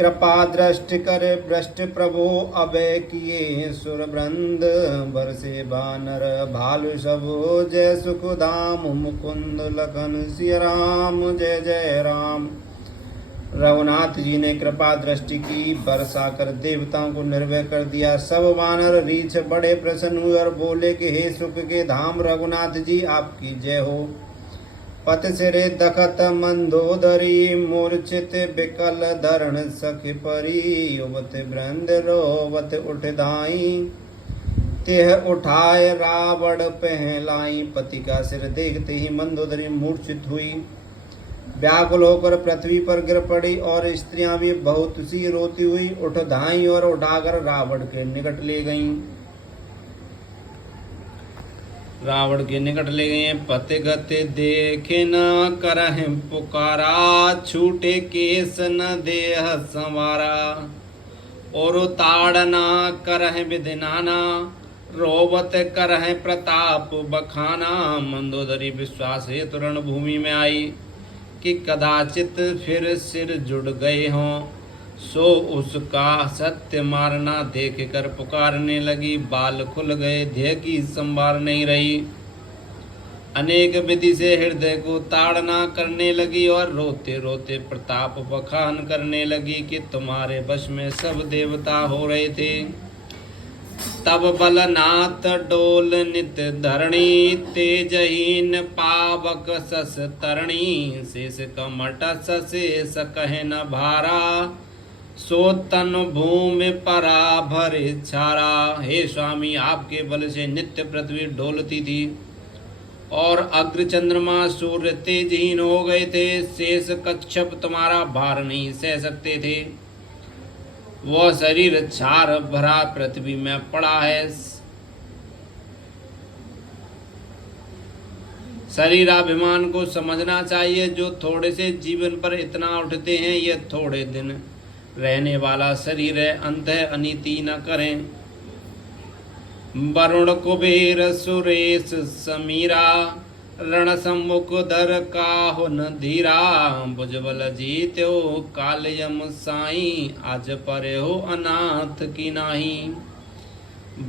कृपा दृष्टि कर भ्रष्ट प्रभो अभय किए सुर वृंद बरसे बानर भालु सब जय सुख धाम मुकुंद लखन सिय राम जय जय राम। रघुनाथ जी ने कृपा दृष्टि की, बरसा कर देवताओं को निर्भय कर दिया। सब वानर रीछ बड़े प्रसन्न हुए और बोले कि हे सुख के धाम रघुनाथ जी आपकी जय हो। पत सिरे दखत मंदोदरी मूर्छित बिकल धरण सख परी युवत वृंद रोवत उठ धाई तेह उठाए रावण पहलाई। पति का सिर देखते ही मंदोदरी मूर्छित हुई, व्याकुल होकर पृथ्वी पर गिर पड़ी और स्त्रियां भी बहुत सी रोती हुई उठ धाई और उठाकर रावण के निकट ले गईं। रावण के निकट ले गए। पति गति देखे न करह पुकारा छूटे केस न देह संवारा और ताड़ना करह विधिनाना रोवत करह प्रताप बखाना। मंदोदरी विश्वास हे तुरण भूमि में आई कि कदाचित फिर सिर जुड़ गए हों, सो उसका सत्य मारना देख कर पुकारने लगी। बाल खुल गए, ध्येय की संभार नहीं रही, अनेक विधि से हृदय को ताड़ना करने लगी और रोते रोते प्रताप बखान करने लगी कि तुम्हारे वश में सब देवता हो रहे थे। तब बलनाथ डोल नित धरणी तेजहीन पावक सस तरणी शेष कमट सशेष कहे न भारा सो तन भूमि परा भरे छारा। हे स्वामी आपके बल से नित्य पृथ्वी डोलती थी और अग्र चंद्रमा सूर्य तेजहीन हो गए थे। शेष कच्छप तुम्हारा भार नहीं सह सकते थे, वह शरीर क्षार भरा पृथ्वी में पड़ा है। शरीराभिमान को समझना चाहिए, जो थोड़े से जीवन पर इतना उठते हैं यह थोड़े दिन रहने वाला शरीर है, अंत है अनीति न करें। वरुण कुबेर सुरेश समीरा रण सम्मुख दर काहु न धीरा भुजबल जीत्यो काल यम साई आज परे हो अनाथ की नाही।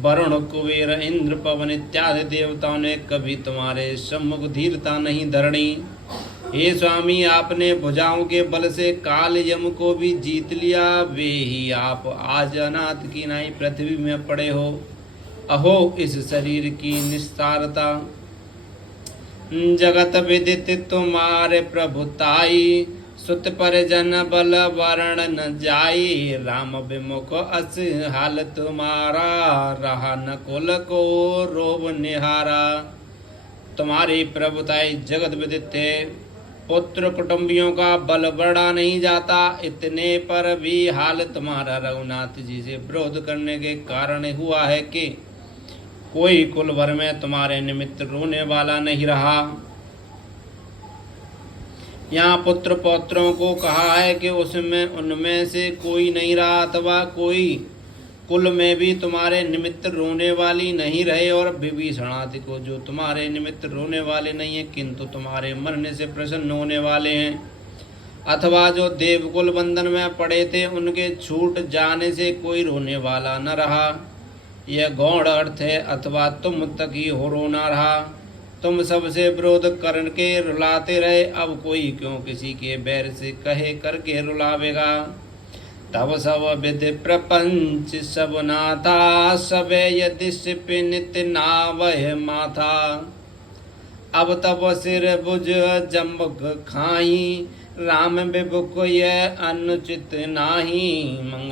वरुण कुबेर इंद्र पवन इत्यादि देवताओं ने कभी तुम्हारे सम्मुख धीरता नहीं धरणी। हे स्वामी आपने भुजाओं के बल से काल यम को भी जीत लिया, वे ही आप आज अनाथ की नाई पृथ्वी में पड़े हो। अहो इस शरीर की निस्तारता, जगत विदित तुम्हारे प्रभुताई सुत पर जन बल वरण न जाई। राम विमुख अस हाल तुम्हारा रहा न कुल को रोब निहारा। तुम्हारी प्रभुताई जगत विदित है, पुत्र कुटुंबियों का बल बढ़ा नहीं जाता। इतने पर भी हाल तुम्हारा रघुनाथ जी से विरोध करने के कारण हुआ है कि कोई कुल भर में तुम्हारे निमित्त रोने वाला नहीं रहा। यहाँ पुत्र पौत्रों को कहा है कि उसमें उनमें से कोई नहीं रहा, अथवा कोई कुल में भी तुम्हारे निमित्त रोने वाली नहीं रहे। और विभीषणादि को जो तुम्हारे निमित्त रोने वाले नहीं है किंतु तुम्हारे मरने से प्रसन्न होने वाले हैं, अथवा जो देवकुल बंधन में पड़े थे उनके छूट जाने से कोई रोने वाला न रहा। यह गौण अर्थ है, अथवा तुम तक ही हो रोना रहा। तुम सबसे विरोध करके रुलाते रहे, अब कोई क्यों किसी के बैर से कहे करके रुलावेगा। तब सब विधि प्रपंच सब नाथा सबे यदि नित नावह माथा। अब तब सिर भुज जम्बुक खाई राम विभुक यह अनुचित नाही। मंगल